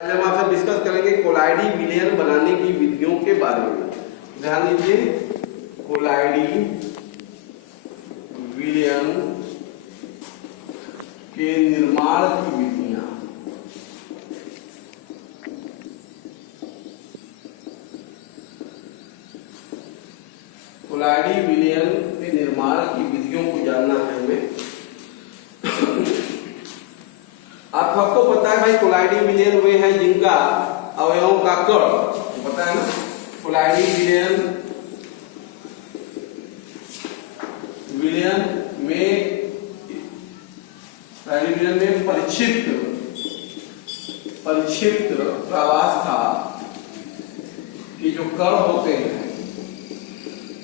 आज हम आपसे डिस्कस करेंगे कोलाइडी विलयन बनाने की विधियों के बारे में। ध्यान दीजिए, कोलाइडी विलयन के निर्माण की विधियां। कोलाइडी विलयन के निर्माण की विधियों को जानना है हमें। आप सबको पता है भाई, कोलाइडी विलयन वे हैं जिनका अवयवों का कण पता है ना। कोलाइडी विलयन में परिक्षिप्त प्रावस्था की जो कण होते हैं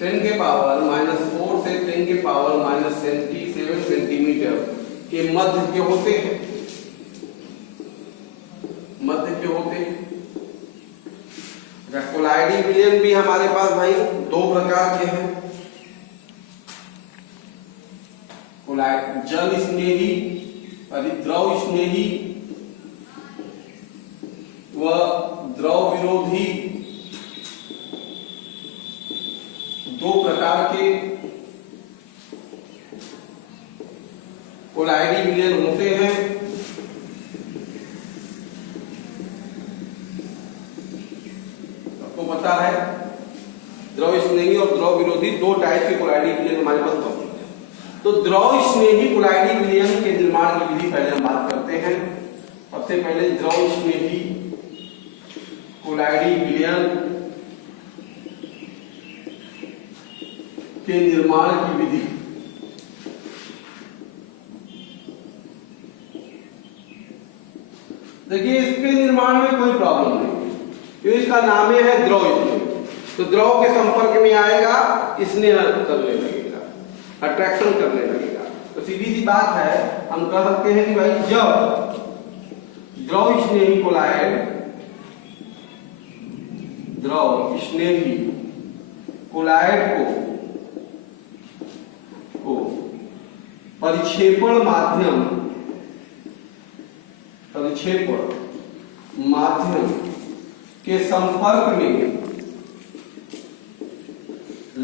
10 के पावर -4 से 10 के पावर -77 सेंटीमीटर के मध्य के होते हैं। कोलाइडी विलयन भी हमारे पास भाई दो प्रकार के हैं। जल स्नेही, परिद्रव स्नेही व द्रव विरोधी, दो प्रकार के कोलाइडी विलयन होते हैं। आपको पता है, द्रव स्नेही और द्रव विरोधी दो टाइप के कोलाइडी विलयन हमारे पास मौजूद है। तो द्रव स्नेही कोलाइडी विलयन के निर्माण की विधि पहले हम बात करते हैं। सबसे पहले द्रव स्नेही कोलाइडी विलयन के निर्माण की विधि। देखिए, इसके निर्माण में कोई प्रॉब्लम नहीं, क्योंकि इसका नाम है द्रव स्नेही। तो द्रव के संपर्क में आएगा, स्नेह करने लगेगा, अट्रैक्शन करने लगेगा। तो सीधी सी बात है, हम कह सकते हैं कि भाई जब द्रव स्नेही कोलाइड को परिक्षेपण माध्यम के संपर्क में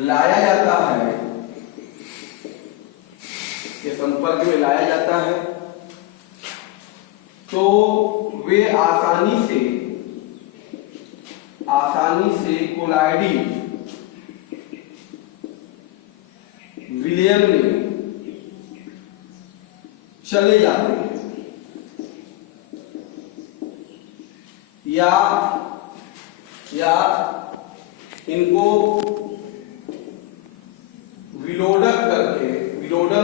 लाया जाता है, तो वे आसानी से कोलाइडी विलयन में चले जाते हैं, या इनको विलोडन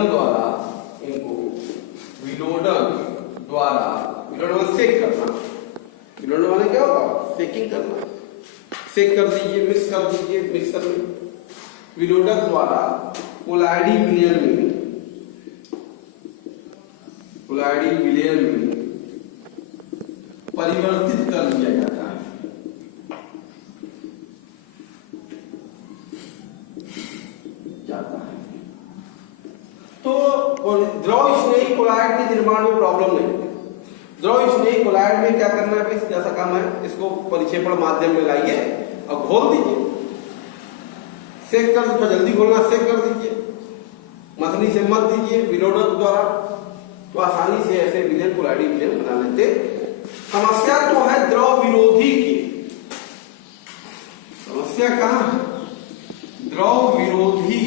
द्वारा सेक करना। विलोडन माने क्या होगा? सेकिंग करना। सेक कर दीजिए, मिक्स कर दीजिए मिक्सर में। विलोडक द्वारा कोलाइडी विलयन में परिवर्तित कर दिया जाता है। तो द्रव स्नेही कोलाइड के निर्माण में प्रॉब्लम नहीं है। द्रव स्नेही कोलाइड में क्या करना है, जैसा काम है, इसको परिक्षेपण माध्यम में लाइए और घोल दीजिए। सेक कर, तो जल्दी घोलना, सेक कर दीजिए, मथनी से मत दीजिए विलोडक द्वारा, तो आसानी से ऐसे विलयन कोलाइडी विलयन बना लेते। समस्या तो है द्रव विरोधी की। समस्या कहां है? द्रव विरोधी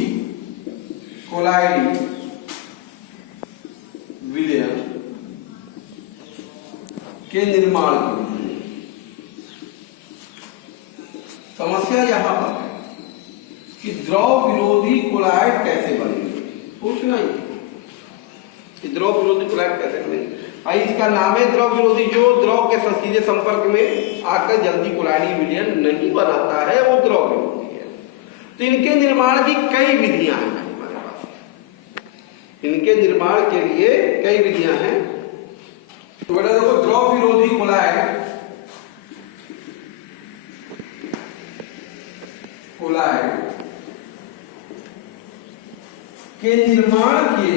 कोलाइडी विलयन के निर्माण की समस्या यहां पर है कि द्रव विरोधी कोलाइड कैसे बनेंगे। पूछना ही कि द्रव विरोधी कोलाइड कैसे बनेंगे। भाई, इसका नाम है द्रव विरोधी। जो द्रव के सीधे संपर्क में आकर जल्दी कोलाइडी विलयन नहीं बनाता है, वो द्रव विरोधी है। तो इनके निर्माण की कई विधियां हैं हमारे पास। इनके निर्माण के लिए कई विधियां हैं। तो बेटा देखो, द्रव विरोधी कोलाइड के निर्माण की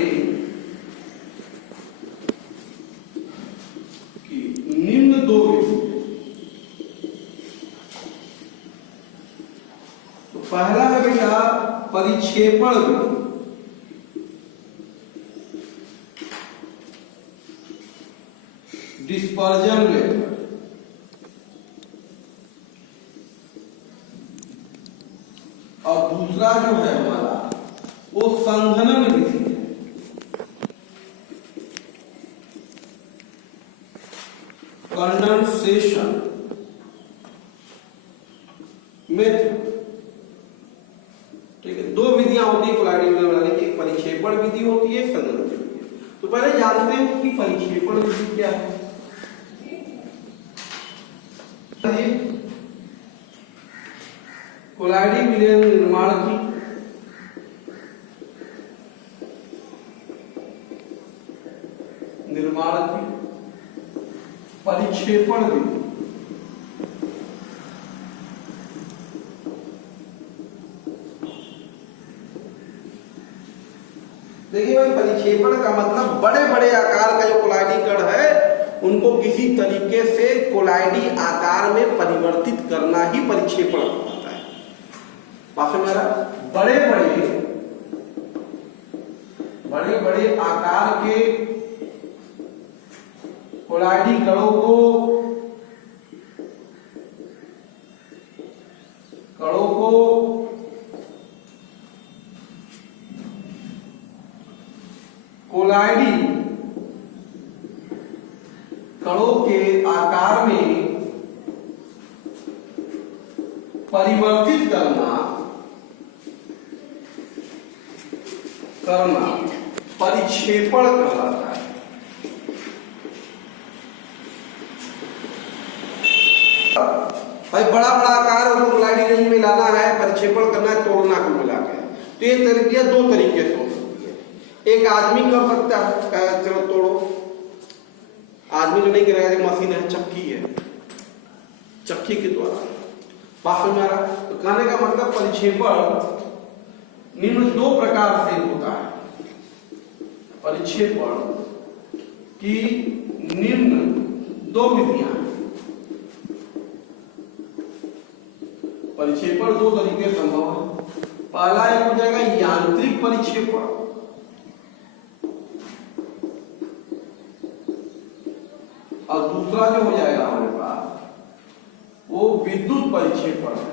निम्न दो विधि पहला है बेटा परिक्षेपण विधि, डिस्पर्जन मेथड। और दूसरा जो है हमारा वो संघनन विधि है, कंडेंसेशन मेथड। ठीक है, दो विधियां होती है कोलाइडिंग बनाने की, एक परिक्षेपण विधि होती है, संघनन विधि है। तो पहले जानते हैं कि परिक्षेपण विधि क्या है। कोलाइडिंग विलयन निर्माण की परिक्षेपण विधि। देखिए भाई, परिक्षेपण का मतलब बड़े बड़े आकार का जो कोलाइडी कण है उनको किसी तरीके से कोलाइडी आकार में परिवर्तित करना ही परिक्षेपण होता है। बात समझ रहा? बड़े बड़े आकार के कोलाइडी कणों को कोलाइडी कणों के आकार में परिवर्तित करना परिक्षेपण कहलाता है। भाई बड़ा बड़ा आकार उसको कोलाइडी रेंज में लाना है, परिक्षेपण करना है, तोड़ना को मिला के। तो ये तरीके दो तरीके से हो सकती है। एक आदमी कर सकता है, चलो तोड़ो, आदमी तो नहीं करेगा, मशीन है, चक्की है, चक्की के द्वारा। बात समझ आ रहा? तो कहने का मतलब परिक्षेपण निम्न दो प्रकार से होता है। परिक्षेपण की निम्न दो विधियां हैं। परिक्षेपण दो तरीके संभव है। पहला एक हो जाएगा यांत्रिक परिक्षेपण, और दूसरा जो हो जाएगा हमारे पास वो विद्युत परिक्षेपण है।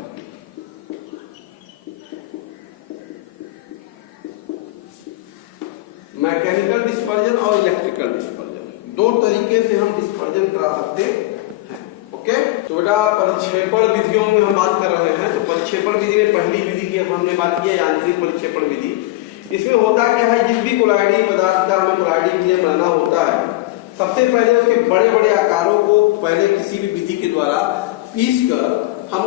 मैकेनिकल डिस्पर्जन और इलेक्ट्रिकल डिस्पर्जन, दो तरीके से हम डिस्पर्जन करा सकते हैं। ओके, तो बेटा परिक्षेपण विधियों में हम बात कर रहे हैं। तो परिक्षेपण विधि में पहली विधि की हमने बात की है यांत्रिक परिक्षेपण विधि। इसमें होता क्या है, जिस भी कोलाइडी पदार्थ का हमें कोलाइडी विलयन बनाना होता है, सबसे पहले उसके बड़े बड़े आकारों को पहले किसी भी विधि के द्वारा पीस कर हम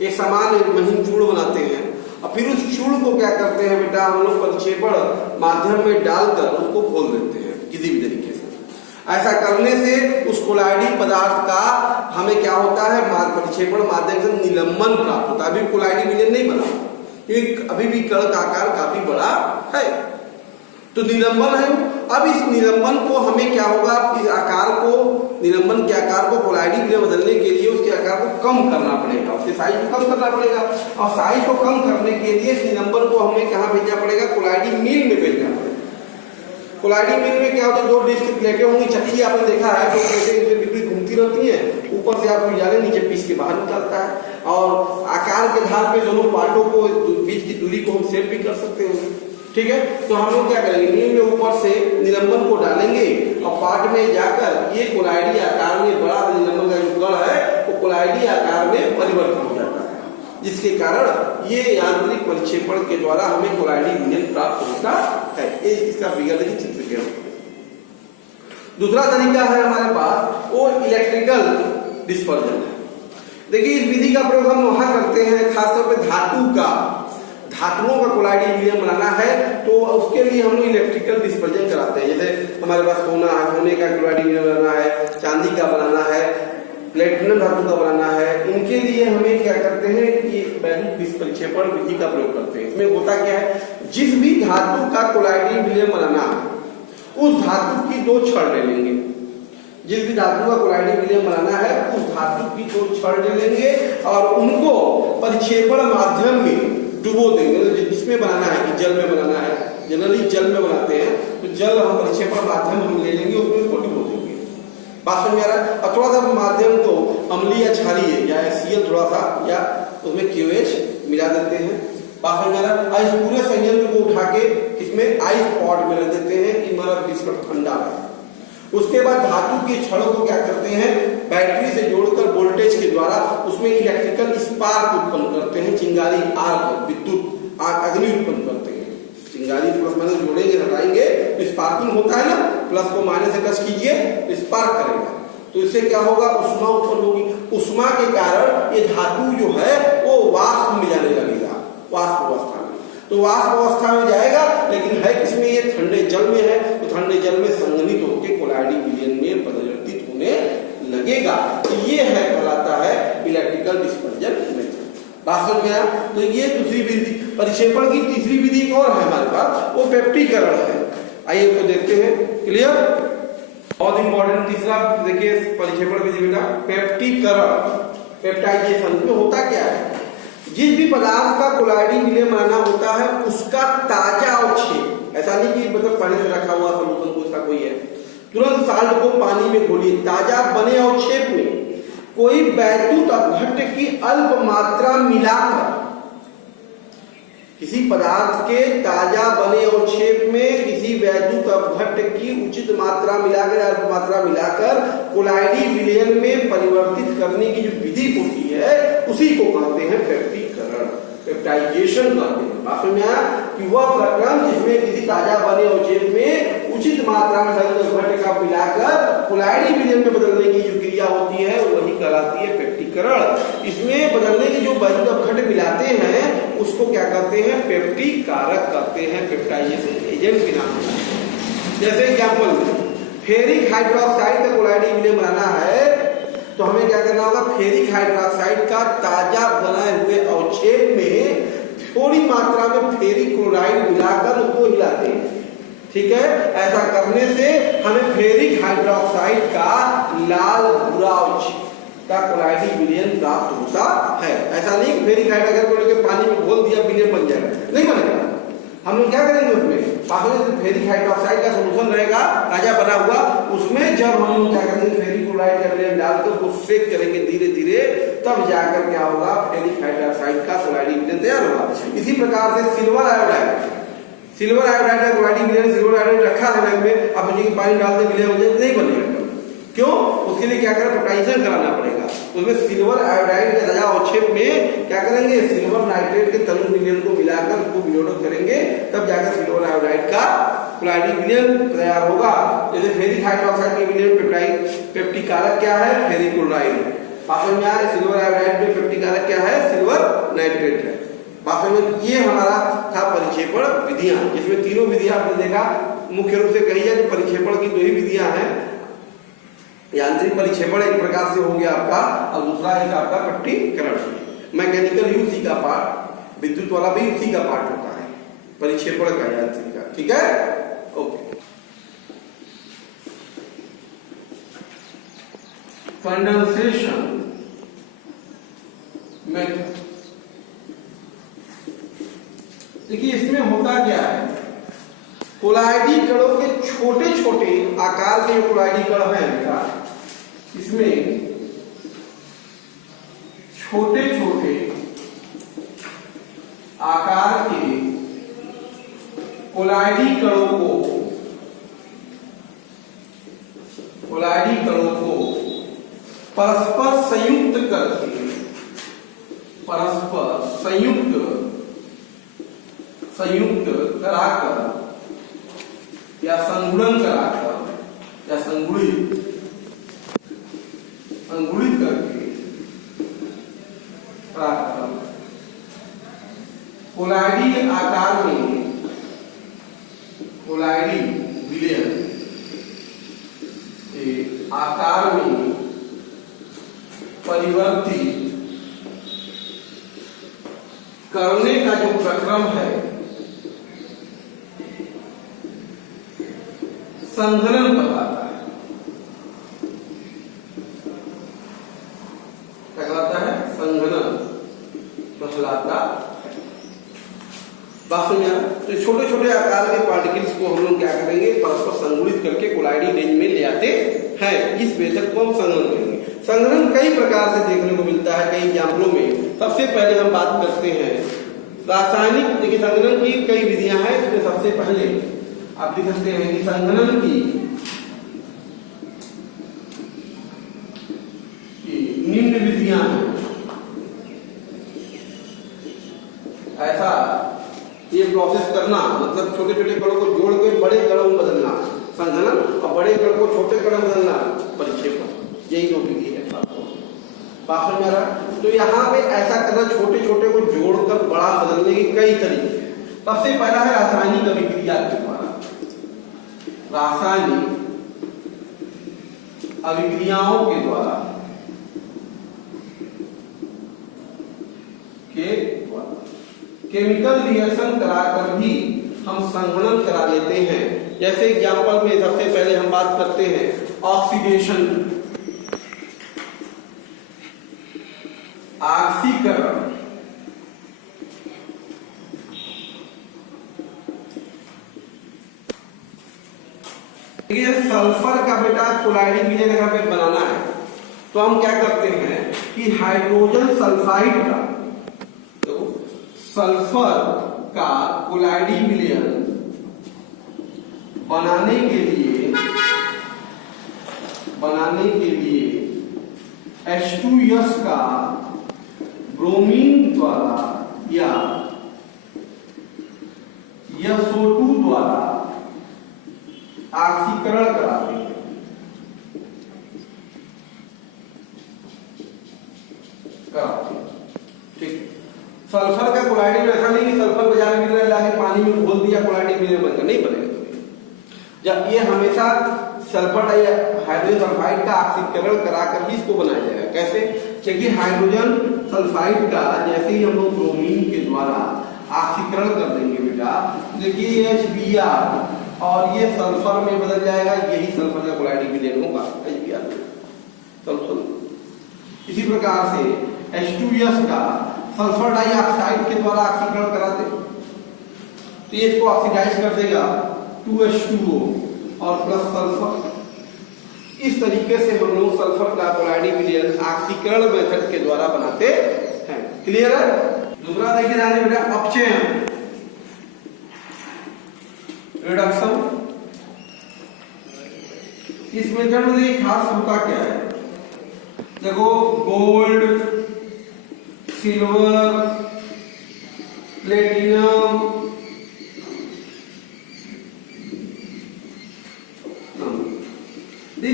एक समान महीन चूर्ण बनाते हैं, और फिर उस चूर्ण को क्या करते हैं बेटा, हम लोग परिक्षेपण माध्यम में डालकर उसको खोल देते हैं किसी भी तरीके से। ऐसा करने से उस कोलाइडी पदार्थ का हमें क्या होता है, परिक्षेपण माध्यम से निलंबन प्राप्त होता है। अभी कोलाइडी विलयन नहीं बना, क्योंकि अभी भी कण का आकार काफी बड़ा है, तो निलंबन है। अब इस निलंबन को हमें क्या होगा, इस आकार को, निलंबन के आकार को कोलाइडी विलयन बदलने के लिए उसके आकार को कम करना पड़ेगा, उसके साइज को कम करना पड़ेगा। और साइज को कम करने के लिए इस निलंबन को हमें कहाँ भेजना पड़ेगा, कोलाइडी मिल में भेजना पड़ेगा। कोलाइडी मिल में क्या होता है, दो डिस्क प्लेटें होंगी, चक्की आपने देखा है, दो प्लेटें बिल्कुल घूमती रहती हैं, ऊपर से आपको जाने नीचे पीस के बाहर निकलता है, और आकार के आधार पे दोनों पार्टों को, बीच की दूरी को हम सेट भी कर सकते हैं। ठीक है, तो हम लोग क्या करेंगे, मिल में ऊपर से निलंबन को डालेंगे और पार्ट में जाकर ये कोलाइडी आकार में बड़ा निलंबन का जो कण है वो कोलाइडी आकार में परिवर्तित हो जाता है, जिसके कारण ये यांत्रिक परिक्षेपण के द्वारा हमें कोलाइडी विलयन प्राप्त होता है। इसका फिगर देखिए, चित्र के। दूसरा तरीका है हमारे पास वो इलेक्ट्रिकल डिस्पर्जन है। देखिए, इस विधि का प्रयोग हम वहां करते हैं, खासतौर पर धातुओं का कोलाइडी विलयन बनाना है, तो उसके लिए हम लोग इलेक्ट्रिकल डिस्पर्जन कराते हैं। जैसे हमारे पास सोना है, सोने का कोलाइडी विलयन बनाना है, चांदी का बनाना है, प्लेटिनम धातु का बनाना है, इनके लिए हमें क्या करते हैं कि वैद्युत परिक्षेपण विधि का प्रयोग करते हैं। इसमें होता क्या है, जिस भी धातु का कोलाइडी विलयन बनाना है उस धातु की दो छड़ ले लेंगे। जिस भी धातु का कोलाइडी विलयन बनाना है उस धातु की दो छड़ छड़ ले लेंगे और उनको परिक्षेपण माध्यम में डुबो देंगे। जिसमें बनाना है कि जल में बनाना है, जनरली जल में बनाते हैं, तो जल हम परिक्षेपण माध्यम हम ले लेंगे, उसमें उसको डुबो देंगे। बात समझ में आ रहा है? और थोड़ा सा माध्यम को अम्लीय या क्षारीय या HCl थोड़ा सा या उसमें QH मिला देते हैं। बात समझ में आ रहा है? इस पूरे संयंत्र को उठा के इसमें आइस पॉट में रख देते हैं कि हमारा बिस्कुट ठंडा है। उसके बाद धातु के छड़ों को क्या करते हैं, बैटरी से जोड़कर वोल्टेज के द्वारा उसमें इलेक्ट्रिकल स्पार्क उत्पन्न करते हैं, चिंगारी आग विद्युत अग्नि उत्पन्न करते हैं। चिंगारी प्लस माइनस जोड़ेंगे हटाएंगे तो स्पार्किंग होता है ना, प्लस को माइनस से टच कीजिए स्पार्क करेगा, तो इससे क्या होगा, उष्मा उत्पन्न होगी। उष्मा के कारण ये धातु जो है वो वाष्प में जाने लगेगा, वाष्प अवस्था में। तो वाष्प अवस्था में जाएगा, लेकिन है किसमें, ये ठंडे जल में है, तो ठंडे जल में संघनित होकर कोलाइडी विलयन में परिवर्तित होने लगेगा। तो ये है कहलाता है इलेक्ट्रिकल डिस्पर्जन मेथड। बात समझ में आया? तो ये दूसरी विधि। परिक्षेपण की तीसरी विधि एक और है हमारे पास, वो पेप्टीकरण है। आइए इसको देखते हैं। क्लियर? बहुत इंपॉर्टेंट तीसरा देखिए परिक्षेपण विधि बेटा, पेप्टीकरण। पेप्टाइजेशन में होता क्या है, जिस भी पदार्थ का कोलाइडी विलयन बनाना होता है उसका ताजा अवक्षेप, ऐसा नहीं कि मतलब पहले से रखा हुआ सॉल्यूशन को उसका कोई है, तुरंत साल्ट को पानी में घोलिए, ताजा बने अवक्षेप में कोई वैद्युत अपघट्य की अल्प मात्रा मिलाकर, किसी पदार्थ के ताजा बने अवक्षेप में किसी वैद्युत अपघट्य की उचित मात्रा मिलाकर, अल्प मात्रा मिलाकर कोलाइडी विलयन में परिवर्तित करने की जो विधि होती है उसी को कहते हैं पेप्टीकरण, पेप्टाइजेशन कहते हैं। बात में आया कि वह प्रक्रम जिसमें किसी ताजा बने अवक्षेप में उचित मात्रा में वैद्युत अपघट्य का मिलाकर कोलाइडी विलयन में बदलने की जो क्रिया होती है वही कहलाती है पेप्टीकरण। इसमें बदलने की जो वैद्युत अपघट्य मिलाते हैं उसको क्या कहते हैं, पेप्टीकारक कहते हैं, पेप्टाइजेशन एजेंट के नाम से। जैसे एग्जांपल, फेरिक हाइड्रोक्साइड का कोलाइडी विलयन बनाना है तो हमें क्या करना होगा, फेरिक हाइड्रोक्साइड का ताजा बनाए हुए अवक्षेप में थोड़ी मात्रा में फेरिक क्लोराइड मिलाकर उसको हिलाते हैं। ठीक है, ऐसा करने से हमें फेरिक हाइड्रोक्साइड का लाल भूरा अवक्षेप का कोलाइडी विलयन प्राप्त होता है। ऐसा नहीं कि फेरिक हाइड्रोक्साइड को लेकर पानी में घोल दिया विलयन बन जाएगा, नहीं बनेगा। हम लोग क्या करेंगे, उसमें पानी फेरिक हाइड्रोक्साइड का सोल्यूशन रहेगा ताजा बना हुआ, उसमें जब हम लोग क्या करेंगे, फेरिक क्लोराइड का विलयन डालकर उसको सेक करेंगे धीरे धीरे, तब जाकर क्या होगा, फेरिक हाइड्रोक्साइड का कोलाइडी विलयन तैयार होगा। इसी प्रकार से सिल्वर आयोडाइड, सिल्वर आयोडाइड का कोलाइडी विलयन, सिल्वर आयोडाइड रखा है बैग में, आप सोचिए पानी डाल दे विलयन हो जाए, नहीं बनेगा। क्यों? उसके लिए क्या करें, पेप्टाइजेशन कराना पड़ेगा। उसमें सिल्वर आयोडाइड के ताजा अवक्षेप में क्या करेंगे, सिल्वर नाइट्रेट के तनु विलयन को मिलाकर उसको विलोडन करेंगे, तब जाकर सिल्वर आयोडाइड का कोलाइडी विलयन तैयार होगा। जैसे फेरिक हाइड्रोक्साइड के विलयन पेप्टीकारक क्या है, फेरिक क्लोराइड। बात में आया, सिल्वर आयोडाइड में पेप्टीकारक क्या है, सिल्वर नाइट्रेट है। बात में ये हमारा था परिक्षेपण विधियां, जिसमें तीनों विधियां आपने देखा। मुख्य रूप से कही जाए परिक्षेपण की दो ही विधियां हैं, यांत्रिक परिक्षेपण एक प्रकार से हो गया आपका, और दूसरा एक आपका पेप्टीकरण। मैकेनिकल भी उसी का पार्ट, विद्युत वाला भी उसी का पार्ट होता है, परिक्षेपण का, यांत्रिक का। ठीक है, ओके। कंडेंसेशन मेथड, देखिए इसमें होता क्या है, कोलाइडी कणों के छोटे छोटे आकार के कोलाइडी कण हैं बेटा, इसमें छोटे छोटे आकार के कोलाइडी कणों को परस्पर संयुक्त करके, परस्पर संयुक्त कराकर या संगुणन कराकर या अंगुलित करके कोलाइडी आकार में, कोलाइडी विलयन के आकार में परिवर्तित करने का जो प्रक्रम है संघनन कहलाता है। क्या कहलाता बुलाता है। बात समझ आया? तो छोटे छोटे आकार के पार्टिकल्स को हम लोग क्या करेंगे, परस्पर संगुणित करके कोलाइडी रेंज में ले आते हैं। इस मेथड को हम संग्रहण करेंगे। संग्रहण कई प्रकार से देखने को मिलता है कई एग्जाम्पलों में। सबसे पहले हम बात करते हैं रासायनिक, देखिए संग्रहण की कई विधियां हैं। इसमें सबसे पहले आप देख सकते हैं कि संग्रहण की निम्न विधियां हैं। ऐसा ये प्रोसेस करना मतलब छोटे छोटे कणों को जोड़ के बड़े कणों में बदलना संघनन, और बड़े कण को छोटे कण में बदलना परिक्षेपण। यही दो विधि है बात में आ रहा। तो यहाँ पे ऐसा करना, छोटे छोटे को जोड़कर बड़ा बदलने के कई तरीके। सबसे पहला है रासायनिक अभिक्रिया के द्वारा। रासायनिक अभिक्रियाओं के द्वारा केमिकल रिएक्शन कराकर भी हम संघनन करा लेते हैं। जैसे एग्जाम्पल में सबसे पहले हम बात करते हैं ऑक्सीडेशन, ऑक्सीकरण। ये सल्फर का बेटा कोलाइडी मिलेन अगर बनाना है तो हम क्या करते हैं कि हाइड्रोजन सल्फाइड का, तो सल्फर का कोलाइडी मिलेन बनाने के लिए H2S का ब्रोमीन द्वारा या SO2 द्वारा ऑक्सीकरण कराते हैं। ठीक, सल्फर का कोलाइडी में ऐसा नहीं कि सल्फर बाजार में मिल रहा है लाके पानी में घोल दिया कोलाइडी मिलेन बनकर नहीं बनेगा। जब ये हमेशा सल्फर हाइड्रोजन सल्फाइड का ऑक्सीकरण कराकर ही इसको बनाया जाएगा। कैसे? क्योंकि हाइड्रोजन सल्फाइड का जैसे ही हम लोग ब्रोमीन के द्वारा ऑक्सीकरण कर देंगे बेटा, देखिए HBr और ये सल्फर में बदल जाएगा। यही सल्फर का कोलाइडी मिलेन होगा HBr सल्फर। इसी प्रकार से H2S का सल्फर डाइऑक्साइड के द्वारा ऑक्सीकरण करा दे तो ये इसको ऑक्सीडाइज कर देगा 2H2O और प्लस सल्फर। इस तरीके से हम लोग सल्फर का कोलाइडी मिलेन ऑक्सीकरण मेथड के द्वारा बनाते हैं। क्लियर है? दूसरा देखिए ध्यान बेटा, अपचयन रिडक्शन। इस मेथड में खास होता क्या है, देखो गोल्ड, सिल्वर, प्लेटिनम,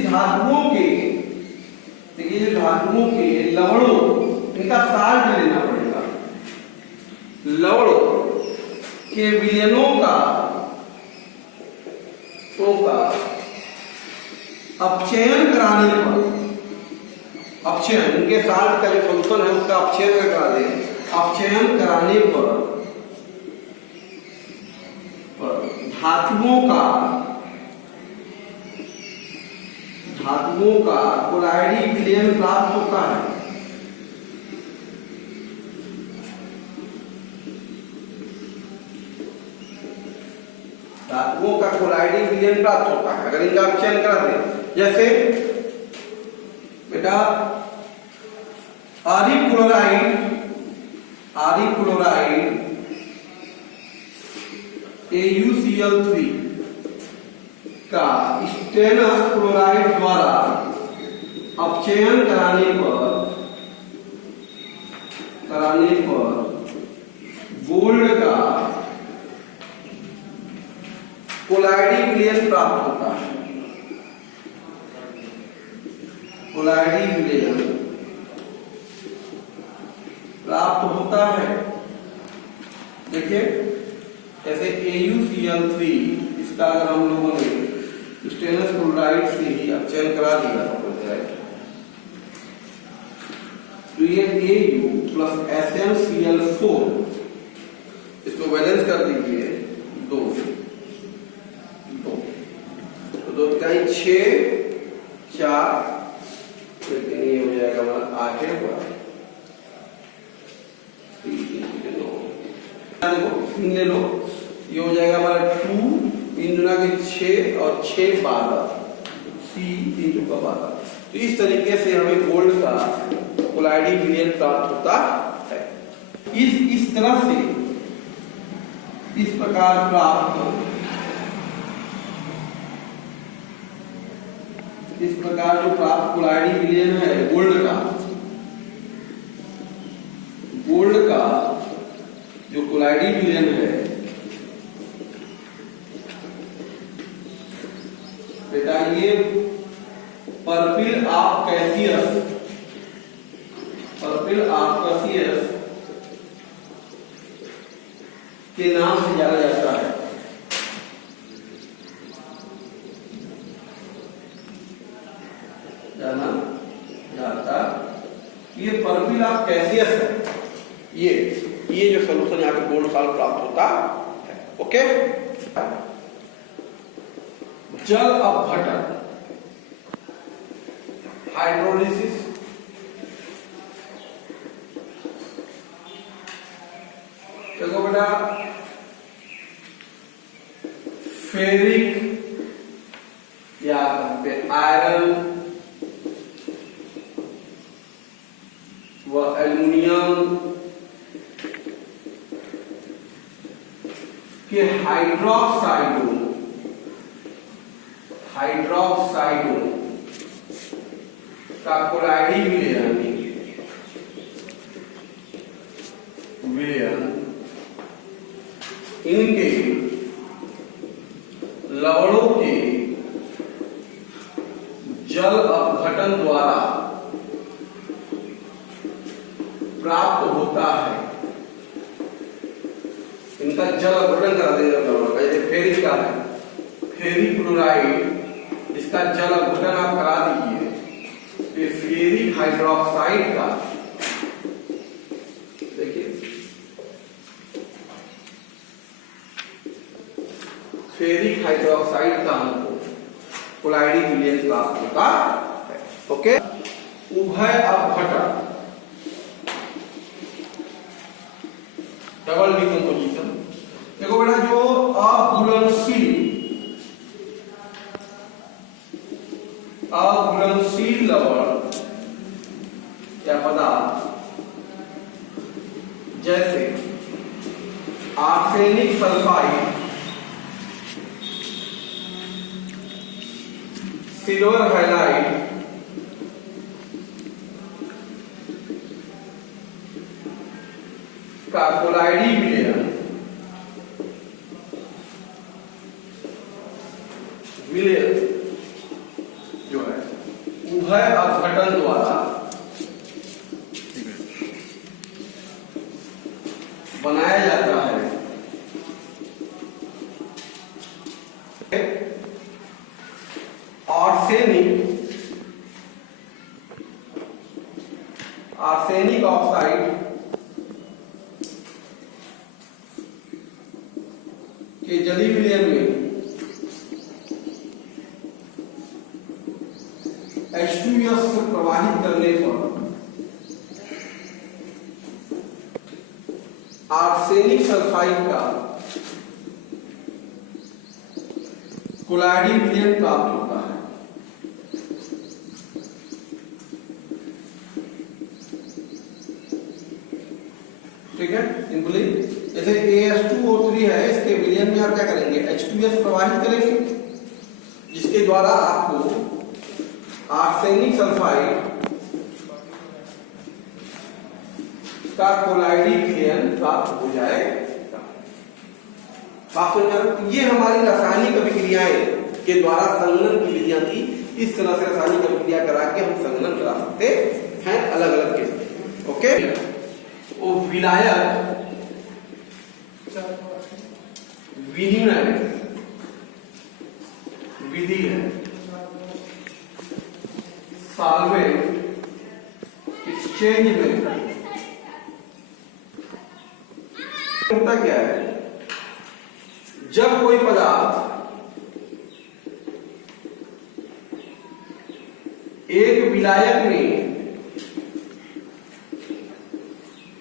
धातुओं के, देखिए धातुओं के लवणों, इनका साल्ट लेना पड़ेगा। लवणों के विलयनों का अपचयन कराने पर, अपचयन उनके साल्ट का जो फंक्शन है उसका अपचयन करा दें। अपचयन कराने पर धातुओं का कोलाइडी मिलेन प्राप्त होता है। धातुओं का कोलाइडी मिलेन प्राप्त होता है अगर इनका अपचयन करा दें। जैसे बेटा आरी क्लोराइड AuCl3 का स्टेनस क्लोराइड द्वारा अपचयन कराने पर गोल्ड का कोलाइडी मिलेन प्राप्त होता है। कोलाइडी मिलेन प्राप्त होता है। देखिए जैसे AuCl3 इसका अगर हम लोगों ने स्टेनस क्लोराइड से ही अपचयन करा दिया तो ये Au प्लस SmCl4 इसको बैलेंस कर दीजिए 2 तो 6 4 लेकिन ये हो जाएगा हमारा 8 है। देखो इन ले लो, ये हो जाएगा हमारा 2 3 गुना के 6 और 6 12 C × 12। तो इस तरीके से हमें गोल्ड का कोलाइडी विलयन प्राप्त होता है। इस तरह से इस प्रकार प्राप्त जो प्राप्त कोलाइडी विलयन है गोल्ड का जो कोलाइडी विलयन है बेटा, ये पर्पिल ऑफ कैसियस के नाम से जाना जाता है। ये पर्पिल ऑफ कैसियस है, ये जो सोल्यूशन यहाँ पे गोल्ड सॉल्व प्राप्त होता है। ओके, जल अपघटन हाइड्रोलिसिस, देखो बेटा फेरिक या आयरन व एल्युमिनियम के हाइड्रोक्साइडों का कोलाइडी विलयन इनके लवणों के जल अपघटन द्वारा प्राप्त होता है। इनका जल अपघटन करा देगा लवण का, जैसे फेरिक का है, फेरिक क्लोराइड, इसका जल अपघटन आप करा दीजिए, ये फेरिक हाइड्रोक्साइड का, देखिए फेरिक हाइड्रोक्साइड का हमको कोलाइडी विलयन प्राप्त होता है। ओके, उभय अपघटन डबल डिकम्पोजिशन, देखो बेटा जो अघुलनशील लवण या पदार्थ जैसे आर्सेनिक सल्फाइड, सिल्वर हैलाइड, का कोलाइडी विलयन जो है उभय अपघटन द्वारा बनाया जाता है। आर्सेनिक ऑक्साइड के जलीय विलयन में H2S को प्रवाहित करने पर आर्सेनिक सल्फाइड का कोलाइडी विलयन प्राप्त होता है। ठीक है, सिंपली जैसे AS2O3 है, इसके विलयन में आप क्या करेंगे, H2S प्रवाहित करेंगे, जिसके द्वारा आपको आर्सेनिक सल्फाइड का कोलाइडी विलयन प्राप्त हो जाएगा। ये हमारी रासायनिक अभिक्रियाएं के द्वारा संघनन की विधियां थी। इस तरह से रासायनिक अभिक्रिया करा के हम संघनन करा सकते हैं अलग अलग केस। ओके, वो विलायक विनिमय विधि है, सॉल्वेंट एक्सचेंज में होता क्या है, जब कोई पदार्थ एक विलायक में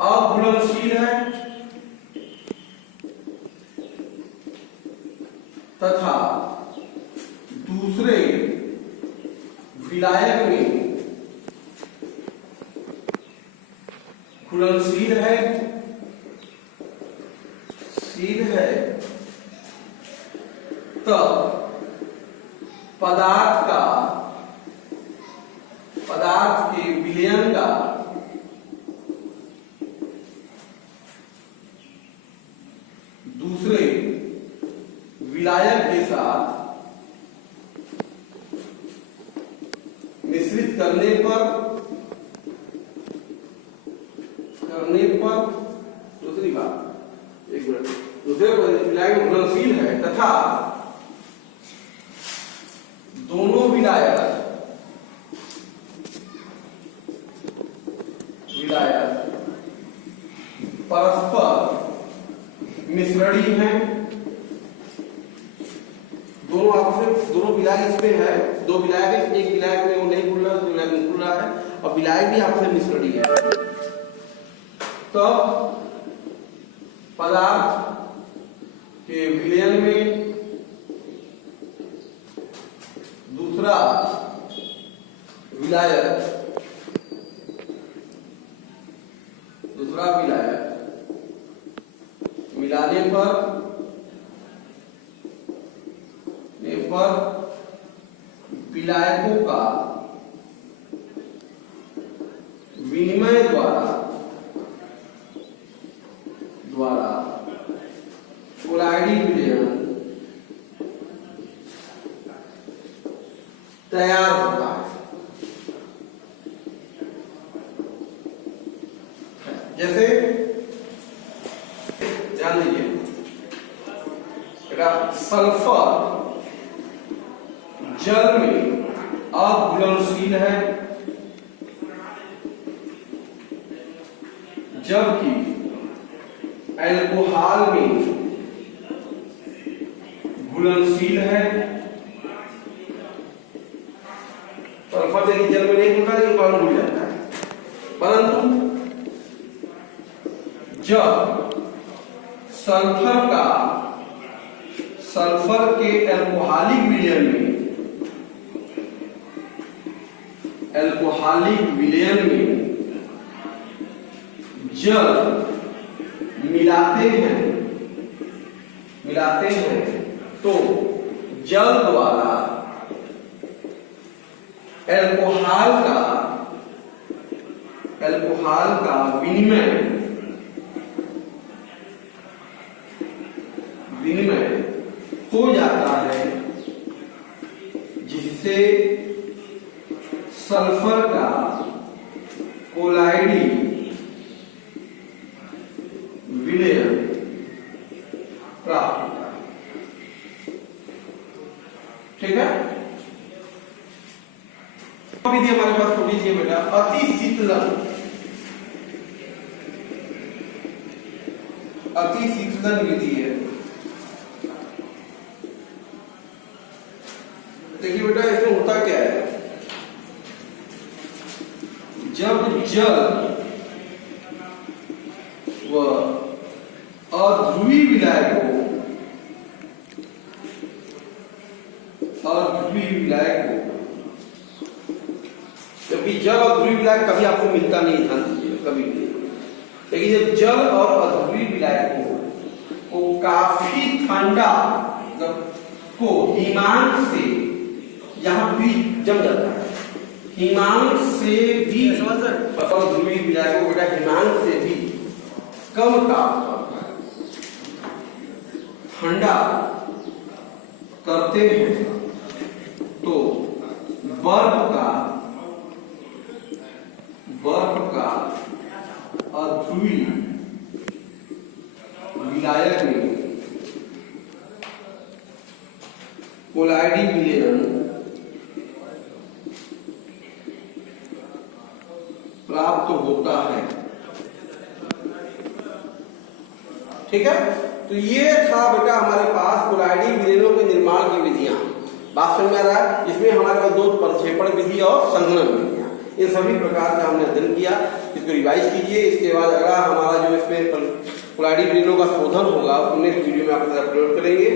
अघुलनशील है तथा दूसरे विलायक में घुलनशील है, तब पदार्थ के विलयन का दूसरे विलायक के साथ मिश्रित करने पर दूसरी बात, एक मिनट, दूसरे विलायक में घुलनशील है तथा दोनों विलायक परस्पर मिश्रणी हैं। दोनों आपस में, दोनों विलायक इसमें है, दो विलायक, एक विलायक में वो नहीं घुल रहा, दूसरे विलायक में घुल रहा है, और विलायक भी आपस में मिश्रणी है। तो पदार्थ के विलयन में दूसरा विलायक मिलाने पर विलायकों का विनिमय द्वारा कोलाइडी विलयन तैयार होता है। जैसे ध्यान दीजिए, सल्फर जल में अघुलनशील है, जबकि अल्कोहल में घुलनशील है। सल्फर देखिए जल में नहीं घुलता, लेकिन पानी घुल जाता है। परंतु जब सल्फर के अल्कोहलिक विलयन में जल मिलाते हैं तो जल द्वारा अल्कोहल का विनिमय हो जाता है, जिससे सल्फर का कोलाइडी विलयन प्राप्त होता है। ठीक है, विधि हमारे पास थोड़ी सी बेटा अति शीतलन विधि है। देखिए बेटा, इसमें होता क्या है, जब जल व अध्रुवी विलायक को जबकि जल और ध्रुवी विलायक कभी आपको मिलता नहीं, ध्यान दीजिए, कभी नहीं। लेकिन जब जल और अध्रुवी विलायक को काफी ठंडा को हिमांक से, यहाँ भी जम जाता है, हिमांक से भी ध्रुवी विलायक को बेटा हिमांक से भी कम तापमान ठंडा करते हैं तो बर्फ का अध्रुवी विलायक में कोलाइडी विलयन प्राप्त होता है। ठीक है, तो ये था बेटा हमारे पास कोलाइडी विलयनों के निर्माण की विधियां। बात समझ में आ रहा है? इसमें हमारे पास दो प्रक्षेपण विधि और संघनन विधियां, ये सभी प्रकार का हमने अध्ययन किया। इसको रिवाइज कीजिए। इसके बाद अगला हमारा जो इसमें कोलाइडी विलयनों का शोधन होगा, नेक्स्ट वीडियो में आपके साथ अपलोड करेंगे।